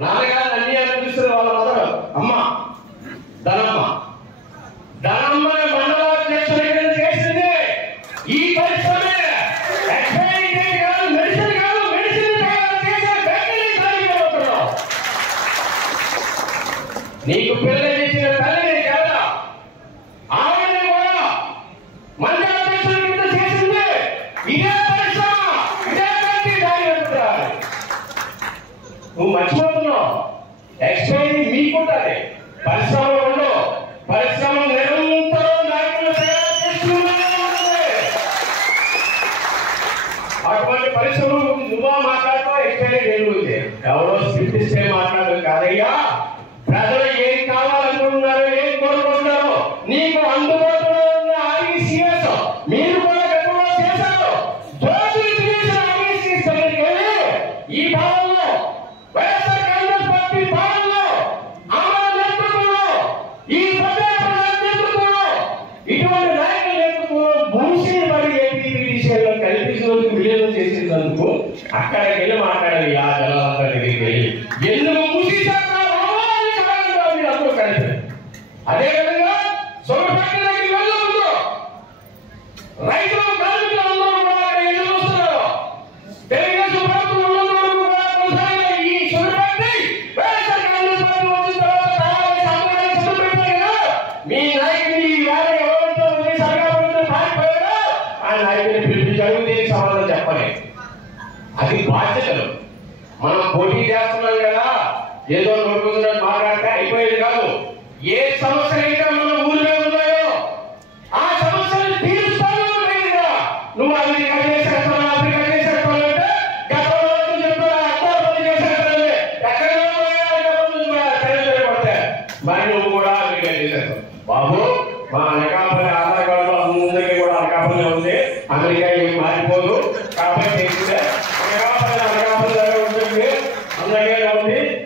నాన్నగారు అన్ని అనిపిస్తుంది వాళ్ళ మొదలు అమ్మ ధనమ్మ మండలాధ్యక్షుడిగా చేసింది ఈ పరిశ్రమే. మెడిసిన్ కాదు, మెడిసిన్ చేసే ఫ్యాక్టరీ సాధించబోతున్నావు. నీకు పిల్లలు చేసిన తల్లిని కదా ఆవిడని కూడా మండలాధ్యక్షుడి కింద చేసింది ఇదే పరిశ్రమ, ఇదే ఫ్యాక్టరీ సాధించాలి. నువ్వు మర్చిపోతున్నావు. ఎక్స్పైరీ మీకుంటుంది, పరిశ్రమలో ఉండవు. పరిశ్రమ నిరంతరం నాయకులు తయారు చేస్తూనే ఉంటుంది. అటువంటి పరిశ్రమ నువ్వా మాట్లాడతావు, ఎక్స్పైరీ జరుగుతుంది. ఎవరో స్క్రిప్ట్ ఇస్తే మాట్లాడదు కాదయ్యా. ప్రజలు ఏం కావాలనుకుంటున్నారో, ఏం కోరుకుంటున్నారో నీకు అందుబాటులో ఉన్న ఆర్ఈసీఎస్ మీరు కూడా గతంలో చేశారు. దోషులు చేసిన ఆర్ఈసీఎస్ దగ్గరికి వెళ్ళి ఈ భావంలో వైఎస్ఆర్ కాంగ్రెస్ పార్టీ భావంలో అమలు నేతృత్వంలో ఈ నేతృత్వంలో ఇటువంటి నాయకుల నేతృత్వంలో భూషిని పడి ఏపీసీలో కల్పించినందుకు విలీనం చేసినందుకు అక్కడికి వెళ్ళి మాట్లాడాలి. ఆ జనాలందరి దగ్గరికి వెళ్ళి ఎందుకు మూసేశారు అందరూ కలిసి. అదేవిధంగా సొరపట్టి దగ్గరికి వెళ్ళే ముందు రైతులు కార్మికులు అందరూ కూడా ఎదురు వస్తున్నారు. తెలుగుదేశం ప్రభుత్వం ఉన్నందుకు కూడా కొనసాగిన ఈ సొరపట్టి వైఎస్ఆర్ కాంగ్రెస్ పార్టీ వచ్చిన తర్వాత మీ నాయకుని వేరే ఎవరితో సరిగా పారిపోయాడో ఆ నాయకుని పిలిపించాడు. దీనికి సమాధానం చెప్పాలి. అది బాధ్యతలు. మనం పోటీ చేస్తున్నాం కదా, ఏదో నోటుకున్నట్టు మాట్లాడితే అయిపోయేది కాదు. ఏ సమస్యలు అయితే మన ఊరిలో ఉన్నాయో ఆ సమస్యలు తీరుస్తాను. నువ్వు అమెరికా చేసేస్తాను, ఆఫ్రికా చేసేస్తాను అంటే గతంలో చెప్పారు అంతా పని చేసేస్తాను. ఎక్కడ పడతాయి మరి నువ్వు కూడా అమెరికా చేసేస్తావు. బాబు మా అనకాపల్లి ఆధార్ కార్డులో అందరికీ కూడా అనకాపల్లి ఉంది, అమెరికా ఏం మారిపోదు. కాబట్టి